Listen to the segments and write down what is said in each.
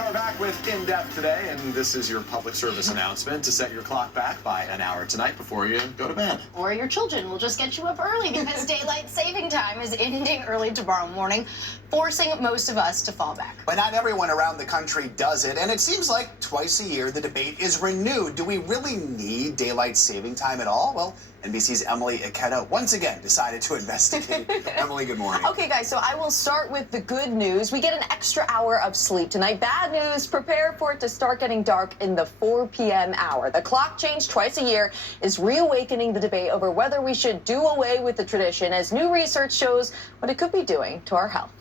are back with In Depth today, and this is your public service announcement to set your clock back by an hour tonight before you go to bed. Or your children will just get you up early because daylight saving time is ending early tomorrow morning, forcing most of us to fall back. But not everyone around the country does it, and it seems like twice a year the debate is renewed. Do we really need daylight saving time at all? Well, NBC's Emilie Ikeda once again decided to investigate. Emilie, good morning. Okay, guys, so I will start with the good news. We get an extra hour of sleep tonight. Bad news, prepare for it to start getting dark in the 4 p.m. hour. The clock change twice a year is reawakening the debate over whether we should do away with the tradition, as new research shows what it could be doing to our health.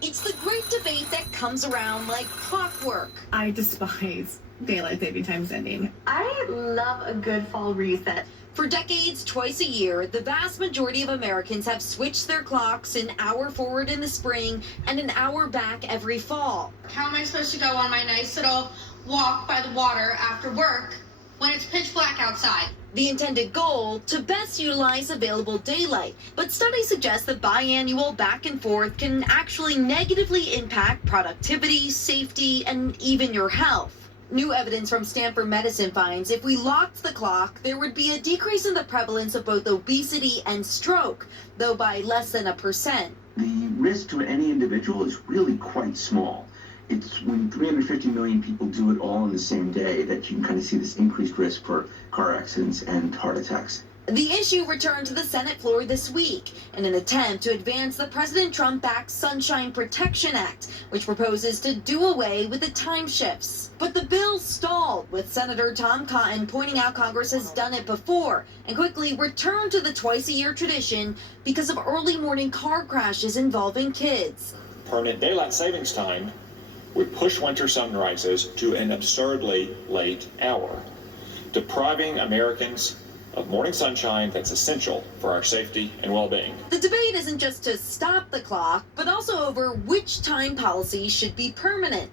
It's the great debate that comes around like clockwork. I despise daylight saving times ending. I love a good fall reset. For decades, twice a year, the vast majority of Americans have switched their clocks an hour forward in the spring and an hour back every fall. How am I supposed to go on my nice little walk by the water after work when it's pitch black outside? The intended goal, to best utilize available daylight, but studies suggest that biannual back and forth can actually negatively impact productivity, safety, and even your health. New evidence from Stanford Medicine finds if we locked the clock, there would be a decrease in the prevalence of both obesity and stroke, though by less than 1%. The risk to any individual is really quite small. It's when 350 million people do it all in the same day that you can kind of see this increased risk for car accidents and heart attacks. The issue returned to the Senate floor this week in an attempt to advance the President Trump-backed Sunshine Protection Act, which proposes to do away with the time shifts. But the bill stalled, with Senator Tom Cotton pointing out Congress has done it before and quickly returned to the twice-a-year tradition because of early morning car crashes involving kids. Permanent daylight savings time would push winter sunrises to an absurdly late hour, depriving Americans of morning sunshine that's essential for our safety and well-being. The debate isn't just to stop the clock, but also over which time policy should be permanent.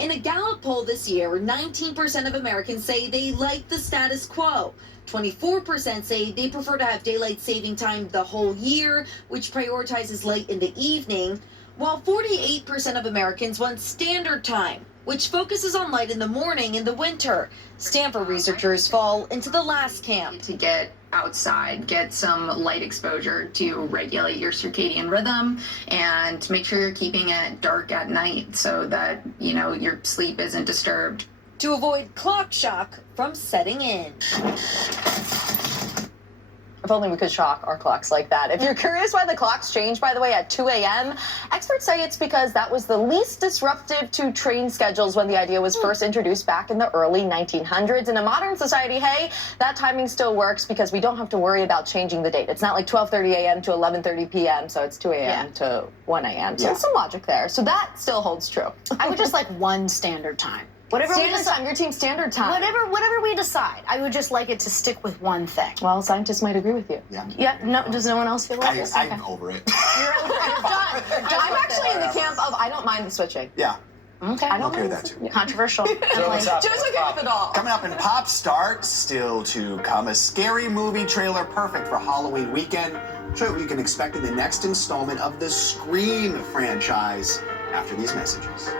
In a Gallup poll this year, 19% of Americans say they like the status quo. 24% say they prefer to have daylight saving time the whole year, which prioritizes light in the evening, while 48% of Americans want standard time, which focuses on light in the morning in the winter. Stanford researchers fall into the last camp. To get outside, get some light exposure to regulate your circadian rhythm and make sure you're keeping it dark at night so that, your sleep isn't disturbed. To avoid clock shock from setting in. If only we could shock our clocks like that. If you're curious why the clocks changed, by the way, at 2 a.m., experts say it's because that was the least disruptive to train schedules when the idea was first introduced back in the early 1900s. In a modern society, hey, that timing still works because we don't have to worry about changing the date. It's not like 12:30 a.m. to 11:30 p.m., so it's 2 a.m. to 1 a.m. So there's some logic there. So that still holds true. I would just like one standard time. Whatever Standard time, your team's standard time. Whatever we decide, I would just like it to stick with one thing. Well, scientists might agree with you. Yeah. No. Does no one else feel like this? I'm over it. You're done. I'm actually in the camp of I don't mind the switching. Yeah. Okay. I don't Okay with mind that too. Controversial. Joe's okay with it all. Coming up in Pop Start, still to come, a scary movie trailer perfect for Halloween weekend. Show you what you can expect in the next installment of the Scream franchise after these messages.